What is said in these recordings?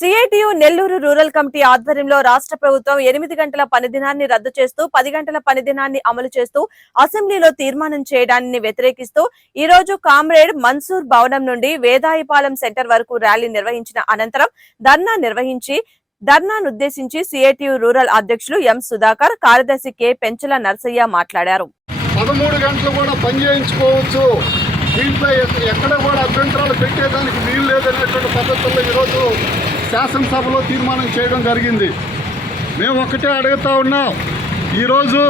CITU Nellore rural committee ఆధ్వర్యంలో రాష్ట్ర ప్రభుత్వం ఎనిమిది గంటల పనిదినాన్ని రద్దు చేస్తూ పది గంటల పనిదినాన్ని అమలు చేస్తూ అసెంబ్లీలో తీర్మానం చేయడాన్ని వ్యతిరేకిస్తూ ఈ రోజు కామ్రేడ్ మన్సూర్ భవనం నుండి వేదాయిపాలెం సెంటర్ వరకు ర్యాలీ నిర్వహించిన అనంతరం ధర్నా నిర్వహించి ధర్నానుద్దేశించి సిఐటియు రూరల్ అధ్యక్షులు ఎం సుధాకర్ కార్యదర్శి కె పెంచల నర్సయ్య మాట్లాడారు. పదమూడు గంటలు కూడా పని చేయించుకోవచ్చు. దీంట్లో ఎక్కడ కూడా అభ్యంతరాలు పెట్టేదానికి వీలు లేదనేటువంటి పద్ధతుల్లో ఈరోజు శాసనసభలో తీర్మానం చేయడం జరిగింది. మేము ఒకటే అడుగుతా ఉన్నాం. ఈరోజు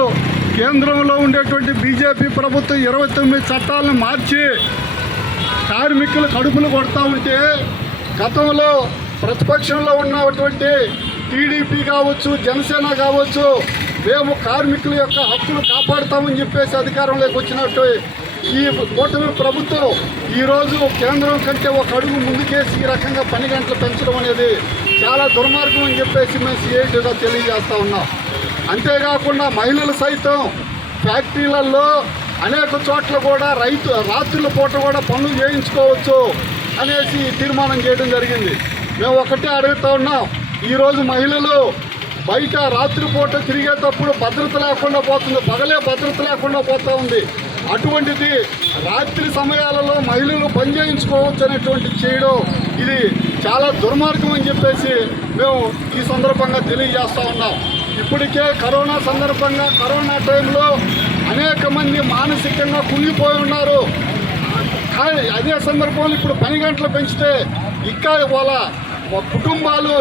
కేంద్రంలో ఉండేటువంటి బీజేపీ ప్రభుత్వం ఇరవై తొమ్మిది చట్టాలను మార్చి కార్మికులు కడుపులు కొడతా ఉంటే గతంలో ప్రతిపక్షంలో ఉన్నటువంటి టీడీపీ కావచ్చు జనసేన కావచ్చు మేము కార్మికుల యొక్క హక్కులు కాపాడుతామని చెప్పేసి అధికారంలోకి వచ్చినట్టు ఈ కూటమి ప్రభుత్వం ఈరోజు కేంద్రం కంటే ఒక అడుగు ముందుకేసి ఈ రకంగా పని గంటలు పెంచడం అనేది చాలా దుర్మార్గం అని చెప్పేసి మేము సిఐటిగా తెలియజేస్తూ ఉన్నాం. అంతేకాకుండా మహిళలు సైతం ఫ్యాక్టరీలలో అనేక చోట్ల కూడా రైతు రాత్రుల పూట కూడా పనులు చేయించుకోవచ్చు అనేసి తీర్మానం చేయడం జరిగింది. మేము ఒకటే అడుగుతా ఉన్నాం. ఈరోజు మహిళలు బయట రాత్రిపూట తిరిగేటప్పుడు భద్రత లేకుండా పోతుంది. పగలే భద్రత లేకుండా పోతూ ఉంది. అటువంటిది రాత్రి సమయాలలో మహిళలు పని చేయించుకోవచ్చు అనేటువంటి చేయడం ఇది చాలా దుర్మార్గం అని చెప్పేసి మేము ఈ సందర్భంగా తెలియజేస్తూ ఉన్నాం. ఇప్పటికే కరోనా సందర్భంగా కరోనా టైంలో అనేక మంది మానసికంగా కుంగిపోయి ఉన్నారు. అదే సందర్భంలో ఇప్పుడు పని గంటలు పెంచితే ఇంకా వాళ్ళ కుటుంబాలు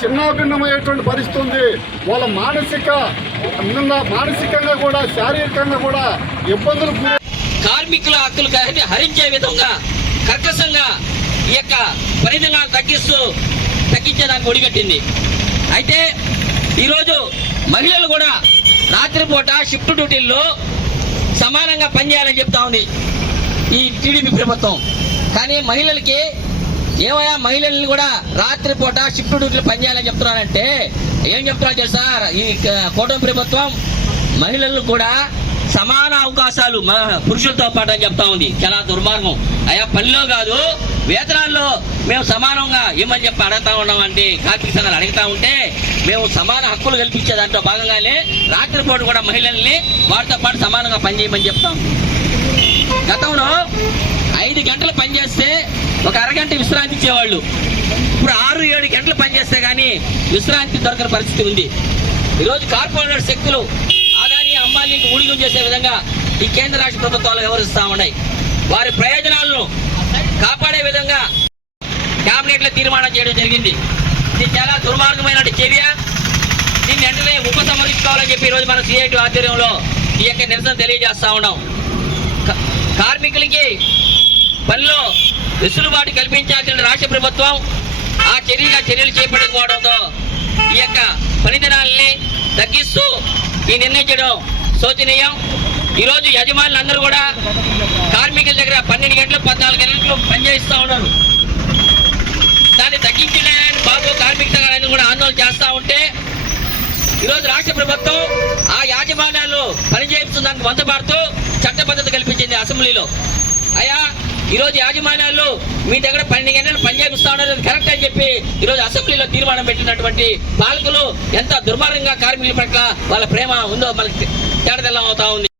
చిన్నాభిన్నమయ్యేటువంటి పరిస్థితి ఉంది. వాళ్ళ మానసిక మానసికంగా కూడా శారీరకంగా కూడా ఇబ్బందులు కార్మికుల హక్కులు కానీ హరించే విధంగా కర్కశంగా ఈ యొక్క పరిధినాలు తగ్గిస్తూ తగ్గించడానికి ఒడిగట్టింది. అయితే ఈరోజు మహిళలు కూడా రాత్రిపూట షిఫ్ట్ డ్యూటీల్లో సమానంగా పనిచేయాలని చెప్తా ఉంది ఈ టీడీపీ ప్రభుత్వం. కానీ మహిళలకి ఏమయ్యా మహిళల్ని కూడా రాత్రిపూట షిఫ్ట్ డ్యూటీలు పనిచేయాలని చెప్తున్నారంటే ఏం చెప్తున్నారు తెలుసా? ఈ కూటమి ప్రభుత్వం మహిళలు కూడా సమాన అవకాశాలు పురుషులతో పాటు అని చెప్తా ఉంది. చాలా దుర్మార్గం. అయ్యా పనిలో కాదు వేతనాల్లో మేము సమానంగా ఏమని చెప్పి అడుగుతా ఉన్నాం అంటే కార్మిక సంఘాలు అడుగుతా ఉంటే మేము సమాన హక్కులు కల్పించే దాంట్లో భాగంగానే రాత్రిపూట కూడా మహిళల్ని వారితో పాటు సమానంగా పనిచేయమని చెప్తాం గతంలో ఐదు గంటలు పనిచేస్తే ఒక అరగంట విశ్రాంతి ఇచ్చేవాళ్ళు. ఇప్పుడు ఆరు ఏడు గంటలు పనిచేస్తే కానీ విశ్రాంతి దొరకని పరిస్థితి ఉంది. ఈరోజు కార్పొరేట్ శక్తులు ఆదాని అమ్మాయిని ఊడిగం చేసే విధంగా ఈ కేంద్ర రాష్ట్ర ప్రభుత్వాలు వ్యవహరిస్తూ ఉన్నాయి. వారి ప్రయోజనాలను కాపాడే విధంగా కేబినెట్ తీర్మానం చేయడం జరిగింది. ఇది చాలా దుర్మార్గమైన చర్య. దీన్ని వెంటనే ఉపసంహరించుకోవాలని చెప్పి ఈరోజు మనం సిఐటి ఆధ్వర్యంలో ఈ యొక్క నిరసన తెలియజేస్తా ఉన్నాం. కార్మికులకి పనిలో వెసులుబాటు కల్పించాల్సిన రాష్ట్ర ప్రభుత్వం ఆ చర్యగా చర్యలు చేపట్టకపోవడంతో ఈ యొక్క పని తగ్గిస్తూ ఈ నిర్ణయించడం శోచనీయం. ఈరోజు యజమానులు అందరూ కూడా కార్మికుల దగ్గర పన్నెండు గంటలు పద్నాలుగు గంటలు పనిచేస్తూ ఉన్నారు. దాన్ని తగ్గించలేని బాబు కార్మిక సంఘాలన్నీ కూడా ఆందోళన చేస్తూ ఉంటే ఈరోజు రాష్ట్ర ప్రభుత్వం ఆ యాజమాన్యాలు పనిచేస్తున్నందుకు వంతపాడుతూ చట్టబద్ధత కల్పించింది అసెంబ్లీలో. అయా ఈరోజు యాజమాన్యాలు మీ దగ్గర పన్నెండు గంటలు పనిచేపిస్తా ఉన్నారు కరెక్ట్ అని చెప్పి ఈరోజు అసెంబ్లీలో తీర్మానం పెట్టినటువంటి పాలకులు ఎంత దుర్మార్గంగా కార్మికుల పట్ల వాళ్ళ ప్రేమ ఉందో మనకి తేడతెల్లం అవుతా ఉంది.